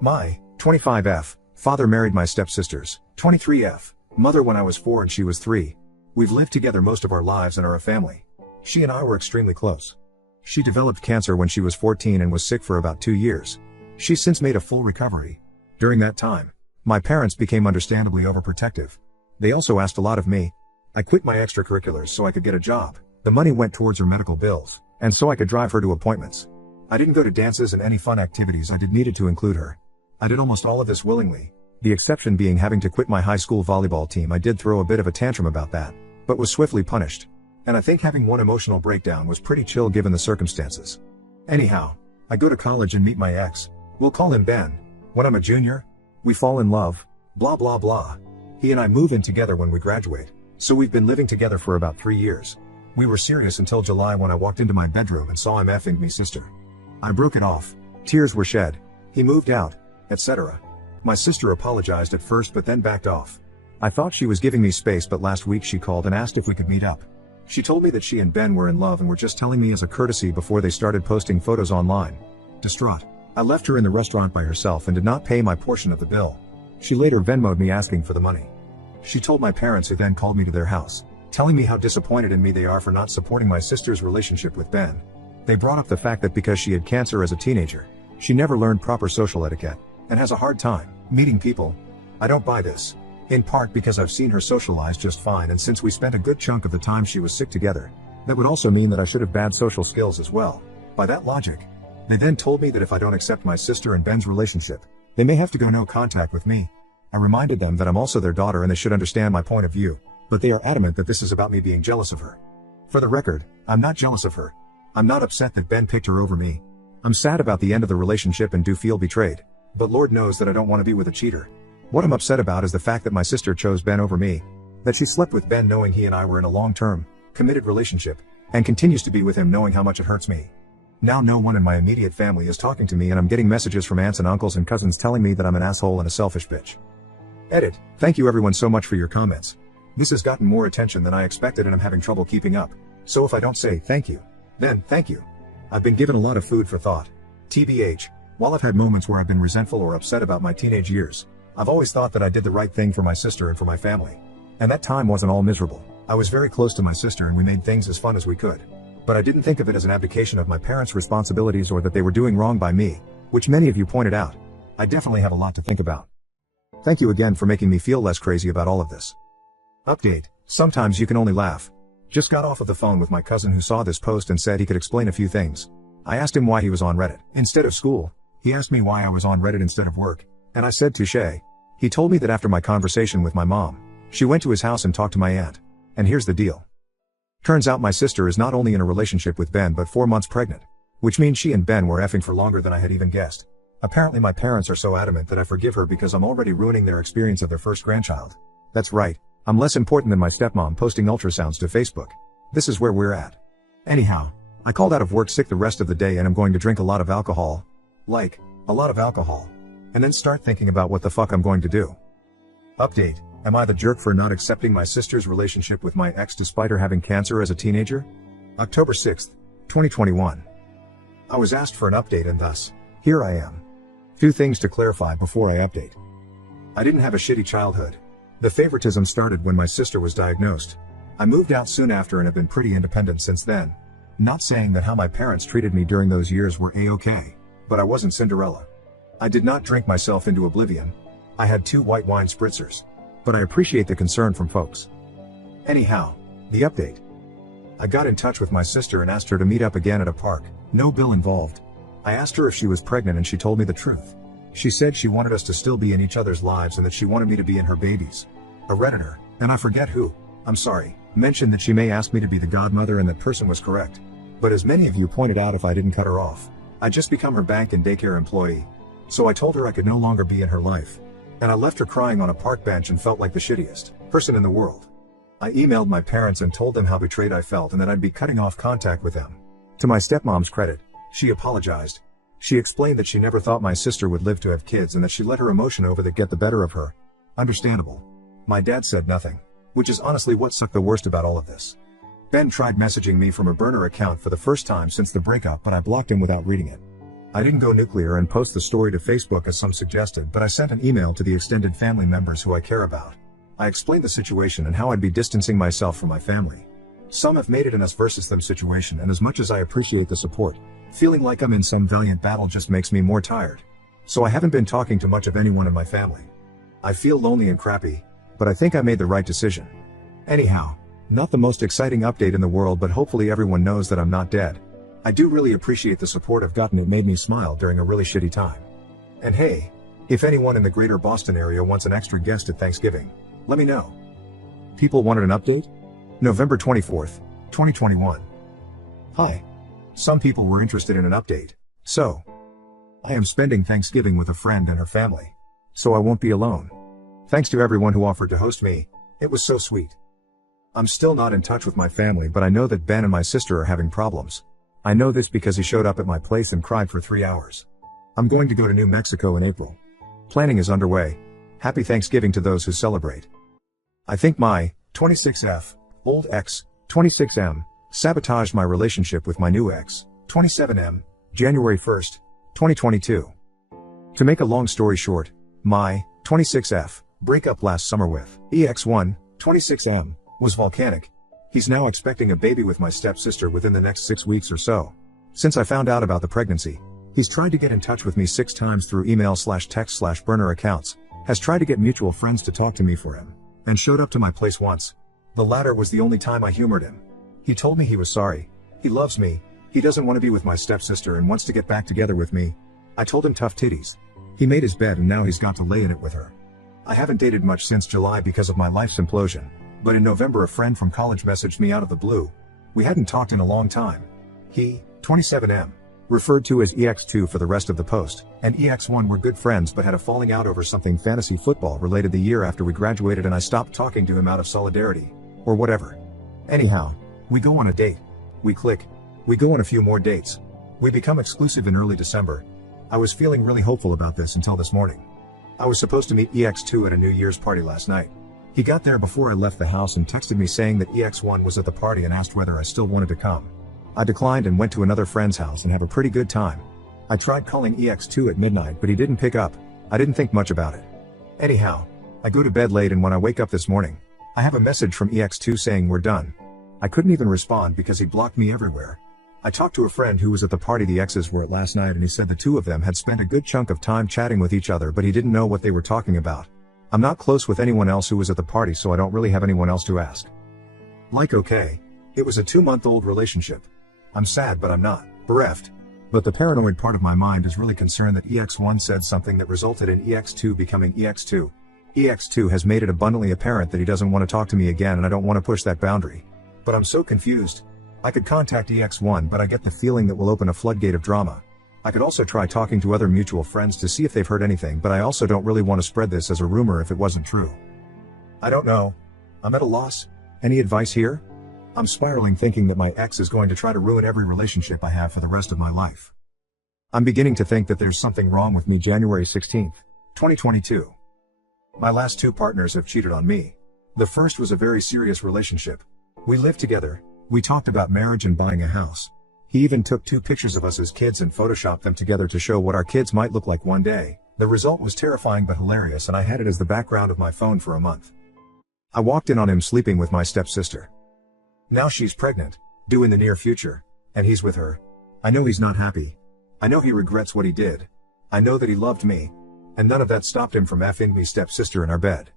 My 25F father married my stepsisters. 23F mother when I was 4 and she was 3. We've lived together most of our lives and are a family. She and I were extremely close. She developed cancer when she was 14 and was sick for about 2 years. She's since made a full recovery. During that time, my parents became understandably overprotective. They also asked a lot of me. I quit my extracurriculars so I could get a job. The money went towards her medical bills, and so I could drive her to appointments. I didn't go to dances and any fun activities I did needed to include her. I did almost all of this willingly. The exception being having to quit my high school volleyball team. I did throw a bit of a tantrum about that, but was swiftly punished. And I think having one emotional breakdown was pretty chill given the circumstances. Anyhow, I go to college and meet my ex. We'll call him Ben. When I'm a junior, we fall in love, blah blah blah. He and I move in together when we graduate, so we've been living together for about 3 years. We were serious until July when I walked into my bedroom and saw him effing me sister. I broke it off. Tears were shed. He moved out, etc. My sister apologized at first but then backed off. I thought she was giving me space, but last week she called and asked if we could meet up. She told me that she and Ben were in love and were just telling me as a courtesy before they started posting photos online. Distraught, I left her in the restaurant by herself and did not pay my portion of the bill. She later Venmo'd me asking for the money. She told my parents, who then called me to their house, telling me how disappointed in me they are for not supporting my sister's relationship with Ben. They brought up the fact that because she had cancer as a teenager, she never learned proper social etiquette, and has a hard time meeting people. I don't buy this. In part because I've seen her socialize just fine, and since we spent a good chunk of the time she was sick together, that would also mean that I should have bad social skills as well. By that logic, they then told me that if I don't accept my sister and Ben's relationship, they may have to go no contact with me. I reminded them that I'm also their daughter and they should understand my point of view, but they are adamant that this is about me being jealous of her. For the record, I'm not jealous of her. I'm not upset that Ben picked her over me. I'm sad about the end of the relationship and do feel betrayed, but Lord knows that I don't want to be with a cheater. What I'm upset about is the fact that my sister chose Ben over me, that she slept with Ben knowing he and I were in a long-term, committed relationship, and continues to be with him knowing how much it hurts me. Now no one in my immediate family is talking to me and I'm getting messages from aunts and uncles and cousins telling me that I'm an asshole and a selfish bitch. Edit. Thank you everyone so much for your comments. This has gotten more attention than I expected and I'm having trouble keeping up. So if I don't say thank you, then thank you. I've been given a lot of food for thought. TBH, while I've had moments where I've been resentful or upset about my teenage years, I've always thought that I did the right thing for my sister and for my family. And that time wasn't all miserable. I was very close to my sister and we made things as fun as we could. But I didn't think of it as an abdication of my parents' responsibilities or that they were doing wrong by me, which many of you pointed out. I definitely have a lot to think about. Thank you again for making me feel less crazy about all of this. Update. Sometimes you can only laugh. Just got off of the phone with my cousin who saw this post and said he could explain a few things. I asked him why he was on Reddit instead of school. He asked me why I was on Reddit instead of work, and I said touché. He told me that after my conversation with my mom, she went to his house and talked to my aunt. And here's the deal. Turns out my sister is not only in a relationship with Ben but 4 months pregnant, which means she and Ben were effing for longer than I had even guessed. Apparently my parents are so adamant that I forgive her because I'm already ruining their experience of their first grandchild. That's right, I'm less important than my stepmom posting ultrasounds to Facebook. This is where we're at. Anyhow, I called out of work sick the rest of the day and I'm going to drink a lot of alcohol. Like, a lot of alcohol. And then start thinking about what the fuck I'm going to do. Update. Am I the jerk for not accepting my sister's relationship with my ex despite her having cancer as a teenager? October 6th, 2021. I was asked for an update and thus, here I am. Few things to clarify before I update. I didn't have a shitty childhood. The favoritism started when my sister was diagnosed. I moved out soon after and have been pretty independent since then. Not saying that how my parents treated me during those years were a-okay, but I wasn't Cinderella. I did not drink myself into oblivion. I had 2 white wine spritzers. But I appreciate the concern from folks. Anyhow, the update. I got in touch with my sister and asked her to meet up again at a park, no bill involved. I asked her if she was pregnant and she told me the truth. She said she wanted us to still be in each other's lives and that she wanted me to be in her babies. A Redditor, and I forget who, I'm sorry, mentioned that she may ask me to be the godmother and that person was correct. But as many of you pointed out, if I didn't cut her off, I'd just become her bank and daycare employee. So I told her I could no longer be in her life. And I left her crying on a park bench and felt like the shittiest person in the world. I emailed my parents and told them how betrayed I felt and that I'd be cutting off contact with them. To my stepmom's credit, she apologized. She explained that she never thought my sister would live to have kids and that she let her emotion over that get the better of her. Understandable. My dad said nothing, which is honestly what sucked the worst about all of this. Ben tried messaging me from a burner account for the first time since the breakup, but I blocked him without reading it. I didn't go nuclear and post the story to Facebook as some suggested, but I sent an email to the extended family members who I care about. I explained the situation and how I'd be distancing myself from my family. Some have made it an us versus them situation, and as much as I appreciate the support, feeling like I'm in some valiant battle just makes me more tired. So I haven't been talking to much of anyone in my family. I feel lonely and crappy, but I think I made the right decision. Anyhow, not the most exciting update in the world, but hopefully everyone knows that I'm not dead. I do really appreciate the support I've gotten. It made me smile during a really shitty time. And hey, if anyone in the greater Boston area wants an extra guest at Thanksgiving, let me know. People wanted an update? November 24th, 2021. Hi. Some people were interested in an update. So, I am spending Thanksgiving with a friend and her family. So I won't be alone. Thanks to everyone who offered to host me. It was so sweet. I'm still not in touch with my family, but I know that Ben and my sister are having problems. I know this because he showed up at my place and cried for 3 hours. I'm going to go to New Mexico in April. Planning is underway. Happy Thanksgiving to those who celebrate. I think my 26F, old ex, 26M, sabotaged my relationship with my new ex, 27M, January 1st, 2022. To make a long story short, my 26F breakup last summer with EX1, 26M, was volcanic. He's now expecting a baby with my stepsister within the next 6 weeks or so. Since I found out about the pregnancy, he's tried to get in touch with me 6 times through email/text/burner accounts, has tried to get mutual friends to talk to me for him, and showed up to my place once. The latter was the only time I humored him. He told me he was sorry. He loves me. He doesn't want to be with my stepsister and wants to get back together with me. I told him tough titties. He made his bed and now he's got to lay in it with her. I haven't dated much since July because of my life's implosion. But in November a friend from college messaged me out of the blue. We hadn't talked in a long time. He, 27M, referred to as EX2 for the rest of the post, and EX1 were good friends but had a falling out over something fantasy football related the year after we graduated, and I stopped talking to him out of solidarity. Or whatever. Anyhow, we go on a date. We click. We go on a few more dates. We become exclusive in early December. I was feeling really hopeful about this until this morning. I was supposed to meet EX2 at a New Year's party last night. He got there before I left the house and texted me saying that EX1 was at the party and asked whether I still wanted to come. I declined and went to another friend's house and have a pretty good time. I tried calling EX2 at midnight but he didn't pick up. I didn't think much about it. Anyhow, I go to bed late and when I wake up this morning, I have a message from EX2 saying we're done. I couldn't even respond because he blocked me everywhere. I talked to a friend who was at the party the exes were at last night and he said the two of them had spent a good chunk of time chatting with each other but he didn't know what they were talking about. I'm not close with anyone else who was at the party so I don't really have anyone else to ask. Like okay. It was a 2-month-old relationship. I'm sad but I'm not bereft. But the paranoid part of my mind is really concerned that EX1 said something that resulted in EX2 becoming EX2. EX2 has made it abundantly apparent that he doesn't want to talk to me again and I don't want to push that boundary. But I'm so confused. I could contact EX1 but I get the feeling that will open a floodgate of drama. I could also try talking to other mutual friends to see if they've heard anything, but I also don't really want to spread this as a rumor if it wasn't true. I don't know. I'm at a loss. Any advice here? I'm spiraling thinking that my ex is going to try to ruin every relationship I have for the rest of my life. I'm beginning to think that there's something wrong with me. January 16th, 2022. My last 2 partners have cheated on me. The first was a very serious relationship. We lived together. We talked about marriage and buying a house. He even took 2 pictures of us as kids and photoshopped them together to show what our kids might look like one day. The result was terrifying but hilarious and I had it as the background of my phone for a month. I walked in on him sleeping with my stepsister. Now she's pregnant, due in the near future, and he's with her. I know he's not happy. I know he regrets what he did. I know that he loved me. And none of that stopped him from effing me stepsister in our bed.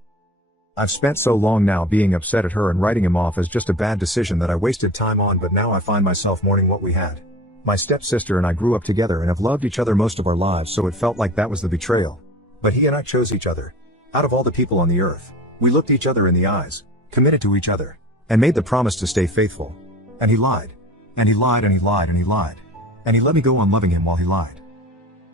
I've spent so long now being upset at her and writing him off as just a bad decision that I wasted time on, but now I find myself mourning what we had. My stepsister and I grew up together and have loved each other most of our lives, so it felt like that was the betrayal. But he and I chose each other. Out of all the people on the earth, we looked each other in the eyes, committed to each other, and made the promise to stay faithful. And he lied. And he lied and he lied and he lied. And he let me go on loving him while he lied.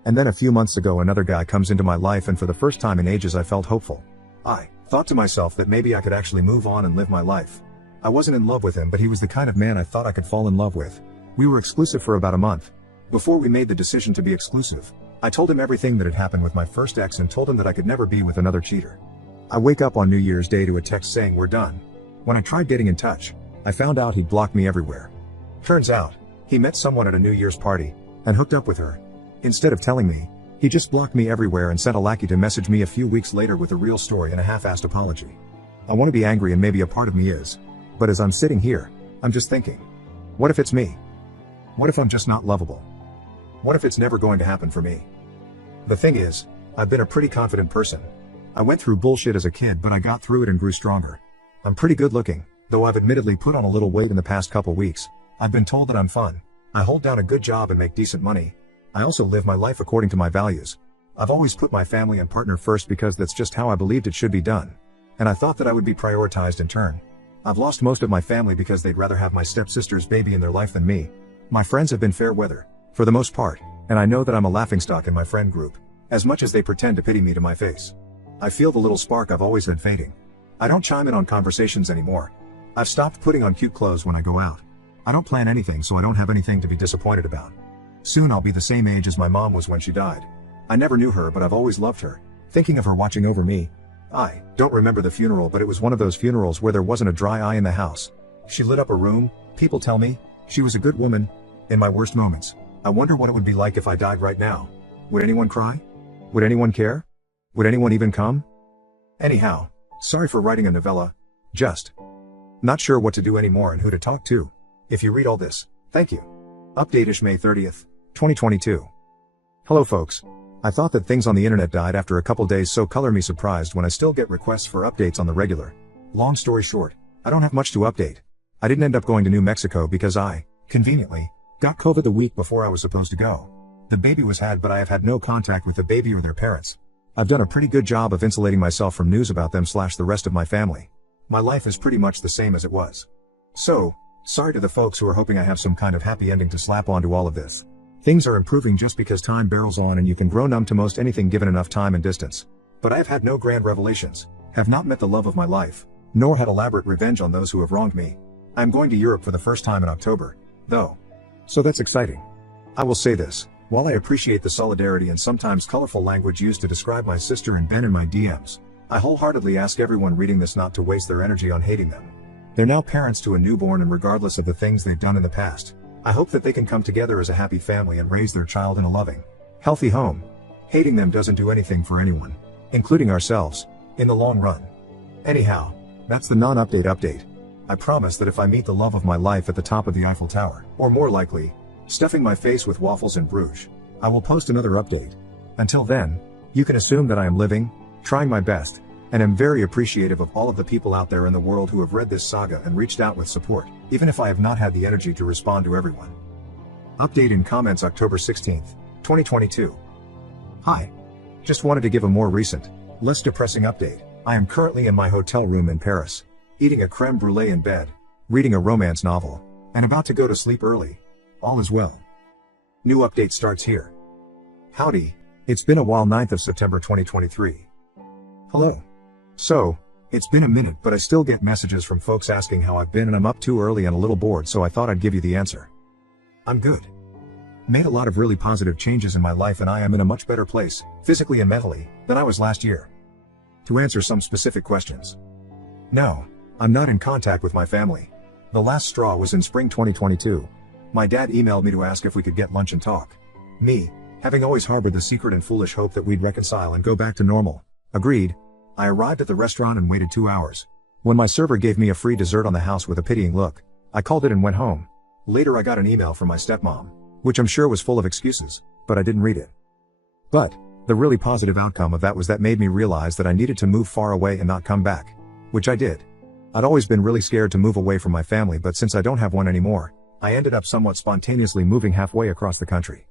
And then a few months ago another guy comes into my life and for the first time in ages I felt hopeful. I thought to myself that maybe I could actually move on and live my life. I wasn't in love with him, but he was the kind of man I thought I could fall in love with. We were exclusive for about a month. Before we made the decision to be exclusive, I told him everything that had happened with my first ex and told him that I could never be with another cheater. I wake up on New Year's Day to a text saying we're done. When I tried getting in touch, I found out he'd blocked me everywhere. Turns out, he met someone at a New Year's party, and hooked up with her. Instead of telling me, he just blocked me everywhere and sent a lackey to message me a few weeks later with a real story and a half-assed apology. I want to be angry, and maybe a part of me is. But as I'm sitting here, I'm just thinking, what if it's me? What if I'm just not lovable? What if it's never going to happen for me? The thing is, I've been a pretty confident person. I went through bullshit as a kid, but I got through it and grew stronger. I'm pretty good looking, though I've admittedly put on a little weight in the past couple weeks. I've been told that I'm fun. I hold down a good job and make decent money. I also live my life according to my values. I've always put my family and partner first because that's just how I believed it should be done. And I thought that I would be prioritized in turn. I've lost most of my family because they'd rather have my stepsister's baby in their life than me. My friends have been fair weather, for the most part, and I know that I'm a laughingstock in my friend group, as much as they pretend to pity me to my face. I feel the little spark I've always had fading. I don't chime in on conversations anymore. I've stopped putting on cute clothes when I go out. I don't plan anything, so I don't have anything to be disappointed about. Soon I'll be the same age as my mom was when she died. I never knew her, but I've always loved her, thinking of her watching over me. I don't remember the funeral, but it was one of those funerals where there wasn't a dry eye in the house. She lit up a room. People tell me she was a good woman. In my worst moments, I wonder what it would be like if I died right now. Would anyone cry? Would anyone care? Would anyone even come? Anyhow, sorry for writing a novella. Just not sure what to do anymore and who to talk to. If you read all this, thank you. Update-ish May 30th, 2022. Hello folks. I thought that things on the internet died after a couple days, so color me surprised when I still get requests for updates on the regular. Long story short, I don't have much to update. I didn't end up going to New Mexico because I, conveniently, got COVID the week before I was supposed to go. The baby was had, but I have had no contact with the baby or their parents. I've done a pretty good job of insulating myself from news about them / the rest of my family. My life is pretty much the same as it was. So, sorry to the folks who are hoping I have some kind of happy ending to slap onto all of this. Things are improving just because time barrels on and you can grow numb to most anything given enough time and distance. But I have had no grand revelations, have not met the love of my life, nor had elaborate revenge on those who have wronged me. I'm going to Europe for the first time in October, though. So that's exciting. I will say this, while I appreciate the solidarity and sometimes colorful language used to describe my sister and Ben in my DMs, I wholeheartedly ask everyone reading this not to waste their energy on hating them. They're now parents to a newborn, and regardless of the things they've done in the past, I hope that they can come together as a happy family and raise their child in a loving, healthy home. Hating them doesn't do anything for anyone, including ourselves, in the long run. Anyhow, that's the non-update update. I promise that if I meet the love of my life at the top of the Eiffel Tower, or more likely, stuffing my face with waffles in Bruges, I will post another update. Until then, you can assume that I am living, trying my best, and am very appreciative of all of the people out there in the world who have read this saga and reached out with support, even if I have not had the energy to respond to everyone. Update in comments October 16th, 2022. Hi. Just wanted to give a more recent, less depressing update. I am currently in my hotel room in Paris, eating a creme brulee in bed, reading a romance novel, and about to go to sleep early. All is well. New update starts here. Howdy. It's been a while. 9th of September 2023. Hello. So, it's been a minute, but I still get messages from folks asking how I've been, and I'm up too early and a little bored, so I thought I'd give you the answer. I'm good. Made a lot of really positive changes in my life, and I am in a much better place, physically and mentally, than I was last year. To answer some specific questions. No, I'm not in contact with my family. The last straw was in spring 2022. My dad emailed me to ask if we could get lunch and talk. Me, having always harbored the secret and foolish hope that we'd reconcile and go back to normal, agreed. I arrived at the restaurant and waited 2 hours. When my server gave me a free dessert on the house with a pitying look, I called it and went home. Later I got an email from my stepmom, which I'm sure was full of excuses, but I didn't read it. But, the really positive outcome of that was that made me realize that I needed to move far away and not come back. Which I did. I'd always been really scared to move away from my family, but since I don't have one anymore, I ended up somewhat spontaneously moving halfway across the country.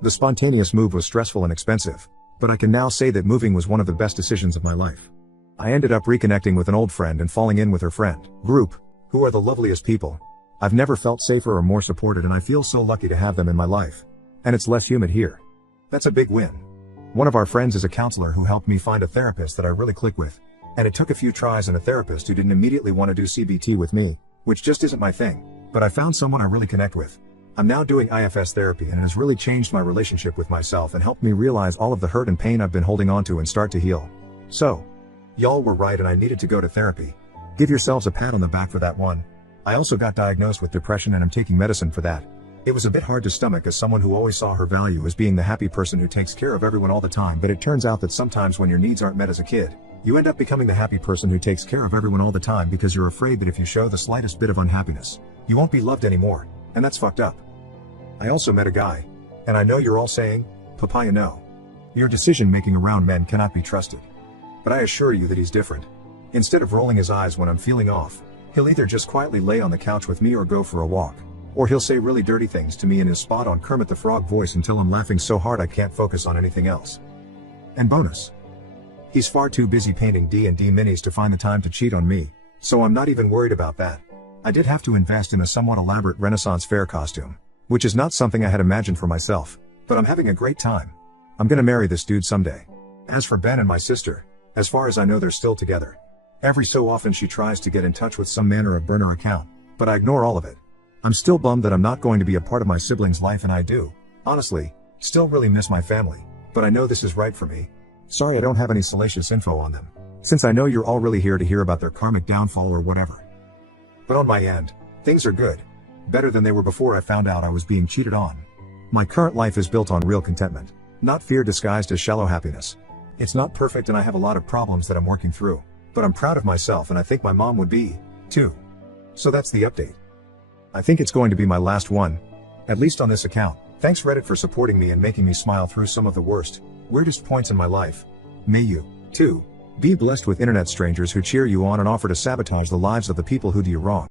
The spontaneous move was stressful and expensive, but I can now say that moving was one of the best decisions of my life. I ended up reconnecting with an old friend and falling in with her friend group, who are the loveliest people. I've never felt safer or more supported, and I feel so lucky to have them in my life. And it's less humid here. That's a big win. One of our friends is a counselor who helped me find a therapist that I really click with. And it took a few tries and a therapist who didn't immediately want to do CBT with me, which just isn't my thing. But I found someone I really connect with. I'm now doing IFS therapy, and it has really changed my relationship with myself and helped me realize all of the hurt and pain I've been holding on to and start to heal. So, y'all were right, and I needed to go to therapy. Give yourselves a pat on the back for that one. I also got diagnosed with depression and I'm taking medicine for that. It was a bit hard to stomach as someone who always saw her value as being the happy person who takes care of everyone all the time, but it turns out that sometimes when your needs aren't met as a kid, you end up becoming the happy person who takes care of everyone all the time because you're afraid that if you show the slightest bit of unhappiness, you won't be loved anymore, and that's fucked up. I also met a guy, and I know you're all saying, Papaya no. Your decision making around men cannot be trusted. But I assure you that he's different. Instead of rolling his eyes when I'm feeling off, he'll either just quietly lay on the couch with me or go for a walk. Or he'll say really dirty things to me in his spot-on Kermit the Frog voice until I'm laughing so hard I can't focus on anything else. And bonus. He's far too busy painting D&D minis to find the time to cheat on me, so I'm not even worried about that. I did have to invest in a somewhat elaborate Renaissance fair costume, which is not something I had imagined for myself, but I'm having a great time. I'm gonna marry this dude someday. As for Ben and my sister, as far as I know they're still together. Every so often she tries to get in touch with some manner of burner account, but I ignore all of it. I'm still bummed that I'm not going to be a part of my siblings' life, and I do, honestly, still really miss my family, but I know this is right for me. Sorry I don't have any salacious info on them, since I know you're all really here to hear about their karmic downfall or whatever. But on my end, things are good. Better than they were before I found out I was being cheated on. My current life is built on real contentment, not fear disguised as shallow happiness. It's not perfect and I have a lot of problems that I'm working through, but I'm proud of myself and I think my mom would be, too. So that's the update. I think it's going to be my last one, at least on this account. Thanks Reddit for supporting me and making me smile through some of the worst, weirdest points in my life. May you, too, be blessed with internet strangers who cheer you on and offer to sabotage the lives of the people who do you wrong.